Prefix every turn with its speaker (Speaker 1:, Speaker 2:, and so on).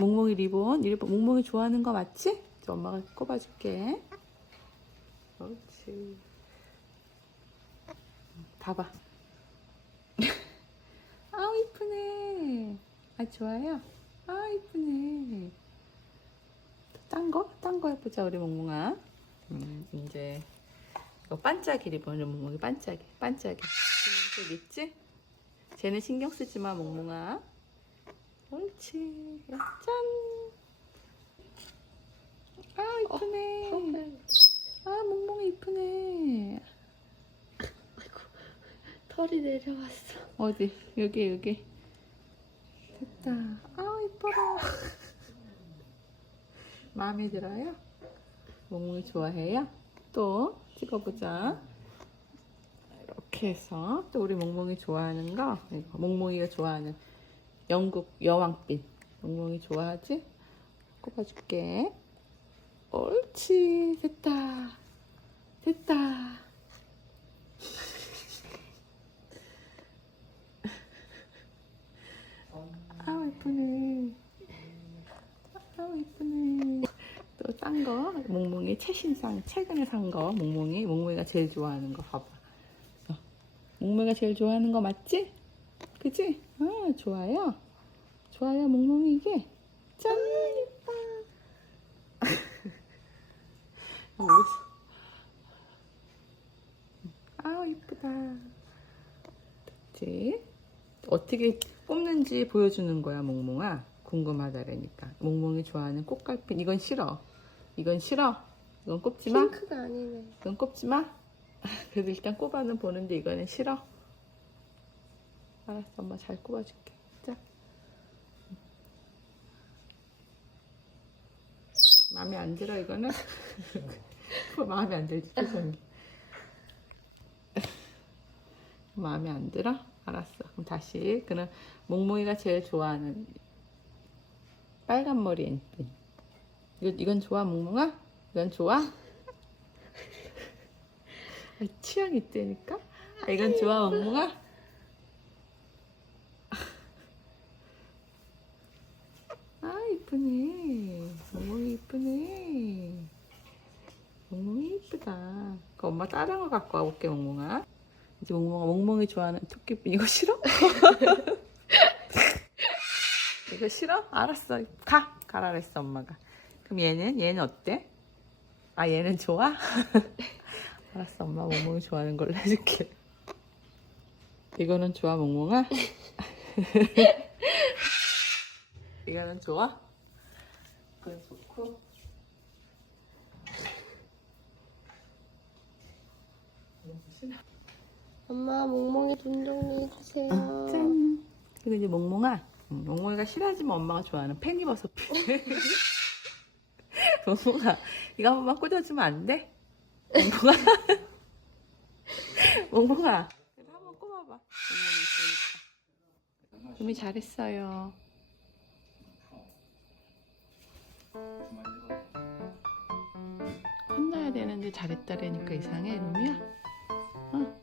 Speaker 1: 몽몽이 리본. 리본 몽몽이 좋아하는 거 맞지? 저 엄마가 꼽아줄게. 그렇지. 봐봐. 아우 이쁘네. 아 좋아요. 아 이쁘네. 딴 거? 딴 거 해보자 우리 몽몽아. 음, 이제 이거 반짝이 리본을 몽몽이 반짝이 반짝이. 그 있지? 쟤는 신경 쓰지 마 몽몽아. 옳지. 짠. 아 이쁘네. 아 몽몽이 이쁘네.
Speaker 2: 털이 내려왔어.
Speaker 1: 어디? 여기 여기. 됐다. 아 이뻐라. 마음에 들어요? 몽몽이 좋아해요? 또 찍어보자. 이렇게 해서 또 우리 몽몽이 좋아하는 거 이거 몽몽이가 좋아하는 영국 여왕빛 몽몽이 좋아하지? 꼽아줄게. 옳지 됐다 됐다. 아우 이쁘네. 아우 이쁘네. 또딴거 몽몽이 최신상 최근에 산 거 몽몽이 몽몽이가 제일 좋아하는 거 봐봐. 어, 몽몽이가 제일 좋아하는 거 맞지? 그지? 아 좋아요. 좋아요 몽몽이 이게. 짠 이뻐. 모르겠어. 아우 이쁘다. 됐지? 어떻게 꼽는지 보여주는 거야, 몽몽아. 궁금하다라니까. 몽몽이 좋아하는 꽃갈핀. 이건 싫어. 이건 싫어. 이건 꼽지 마.
Speaker 2: 핑크가 아니네.
Speaker 1: 이건 꼽지 마. 그래도 일단 꼽아는 보는데 이거는 싫어. 알았어, 엄마 잘 꼽아줄게. 자. 마음에 안 들어 이거는? 마음에 안 들지 표정이. 마음에 안 들어? 알았어. 그럼 다시 그럼 몽몽이가 제일 좋아하는 빨간 머리 앤핀. 이거 이건 좋아 몽몽아? 이건 좋아? 아, 취향 있다니까? 아, 이건 좋아 몽몽아? 아 이쁘네. 몽몽이 이쁘네. 몽몽이 이쁘다. 그 엄마 다른 거 갖고 와볼게 몽몽아. 이제 몽몽아 몽몽이 좋아하는 토끼핀 이거 싫어? 이거 싫어? 알았어. 가. 가라 그랬어 엄마가. 그럼 얘는 얘는 어때? 아 얘는 좋아? 알았어 엄마 몽몽이 좋아하는 걸로 해줄게. 이거는 좋아 몽몽아? 이거는 좋아? 그건 좋고.
Speaker 2: 엄마 몽몽이 돈 정리해주세요.
Speaker 1: 짠. 이거 이제 몽몽아. 응, 몽몽이가 싫어하지만 엄마가 좋아하는 팽이버섯 피. 몽몽아, 이거 한 번만 꽂아주면 안 돼? 몽몽아. 몽몽아. 한번 꼽아봐. 몽몽이 있으니까. 이미 잘했어요. 혼나야 되는데 잘했다라니까 이상해, 루미야? 응.